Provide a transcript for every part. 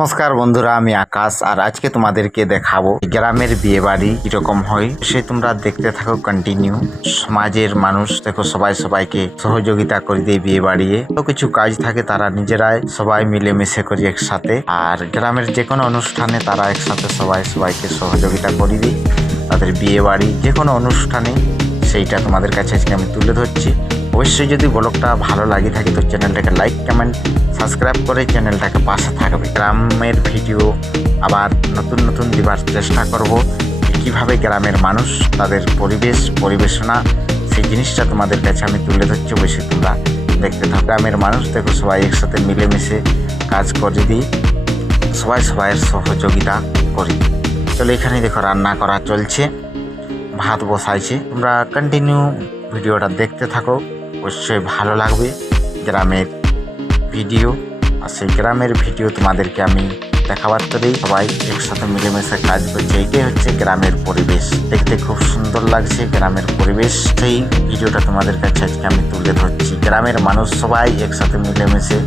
নমস্কার বন্ধুরা, আমি আকাশ আর আজকে তোমাদেরকে দেখাবো গ্রামের বিয়ে বাড়ি কিরকম হয় সে তোমরা দেখতে থাকো কন্টিনিউ। সমাজের মানুষ দেখো সবাই সবাইকে সহযোগিতা করে দিয়ে বিয়ে বাড়িয়ে তো কিছু কাজ থাকে তারা নিজেরাই সবাই মিলেমিশে করি একসাথে। আর গ্রামের যে কোনো অনুষ্ঠানে তারা একসাথে সবাই সবাইকে সহযোগিতা করে দিই তাদের বিয়ে বাড়ি যে কোনো অনুষ্ঠানে। সেইটা তোমাদের কাছে আজকে আমি তুলে ধরছি। অবশ্যই যদি ব্লগটা ভালো লাগে থাকে তো চ্যানেলটাকে লাইক কমেন্ট সাবস্ক্রাইব করে চ্যানেলটাকে পাশে থাকবে। গ্রামের ভিডিও আবার নতুন নতুন দেওয়ার চেষ্টা করব, কীভাবে গ্রামের মানুষ তাদের পরিবেশনা সেই জিনিসটা তোমাদের কাছে আমি তুলে ধরছি। অবশ্যই তোমরা দেখতে থাকো। গ্রামের মানুষ দেখো সবাই একসাথে মিলেমিশে কাজ করে দিই, সবাই সবাইয়ের সহযোগিতা করি। চলো এখানে দেখো রান্না করা চলছে, ভাত বসাইছে। তোমরা কন্টিনিউ ভিডিওটা দেখতে থাকো, অবশ্যই ভালো লাগবে গ্রামের ভিডিও। আর সেই গ্রামের ভিডিও তোমাদেরকে আমি দেখাবার করেই সবাই একসাথে মিলেমিশে কাজ করছে। এইটাই হচ্ছে গ্রামের পরিবেশ, দেখতে খুব সুন্দর লাগছে গ্রামের পরিবেশ। সেই ভিডিওটা তোমাদের কাছে আজকে আমি তুলে ধরছি। গ্রামের মানুষ সবাই একসাথে মিলেমিশে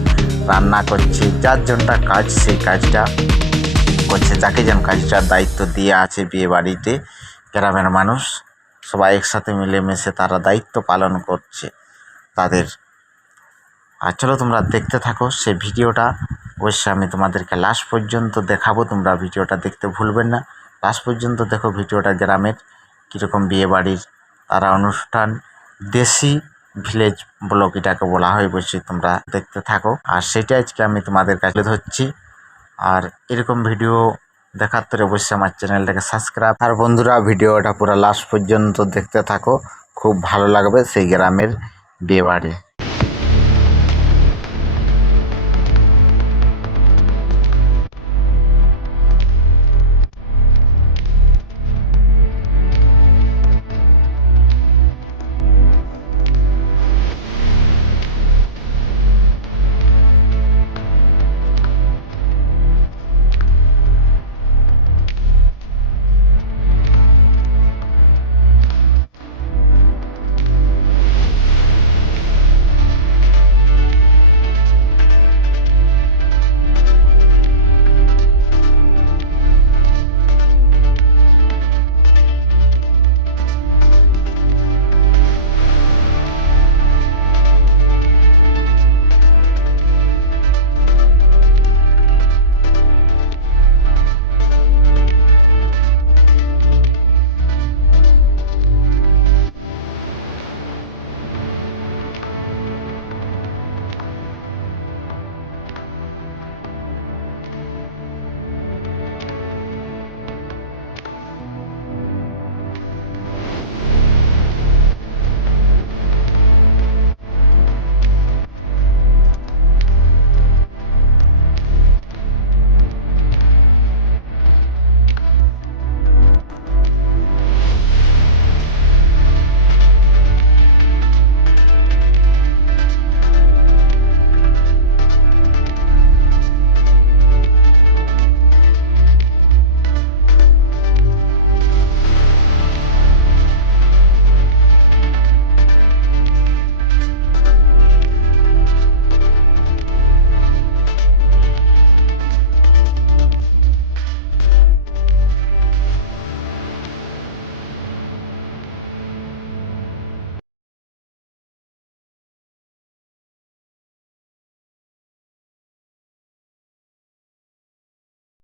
রান্না করছে, যার জনটা কাজ সেই কাজটা করছে, যাকে যেন কাজটার দায়িত্ব দিয়ে আছে বিয়ে বাড়িতে। গ্রামের মানুষ সবাই একসাথে মিলেমিশে তারা দায়িত্ব পালন করছে তাদের। আর চলো তোমরা দেখতে থাকো সেই ভিডিওটা। অবশ্যই আমি তোমাদেরকে লাস্ট পর্যন্ত দেখাবো, তোমরা ভিডিওটা দেখতে ভুলবেন না। লাস্ট পর্যন্ত দেখো ভিডিওটা, গ্রামের কীরকম বিয়ে বাড়ির তারা অনুষ্ঠান, দেশি ভিলেজ ব্লগ এটাকে বলা হয়। অবশ্যই তোমরা দেখতে থাকো। আর সেটা আজকে আমি তোমাদের কাছে ধরছি। আর এরকম ভিডিও দেখার পরে অবশ্যই আমার চ্যানেলটাকে সাবস্ক্রাইব। আর বন্ধুরা ভিডিওটা পুরো লাস্ট পর্যন্ত দেখতে থাকো, খুব ভালো লাগবে সেই গ্রামের বিয়ে বাড়ি।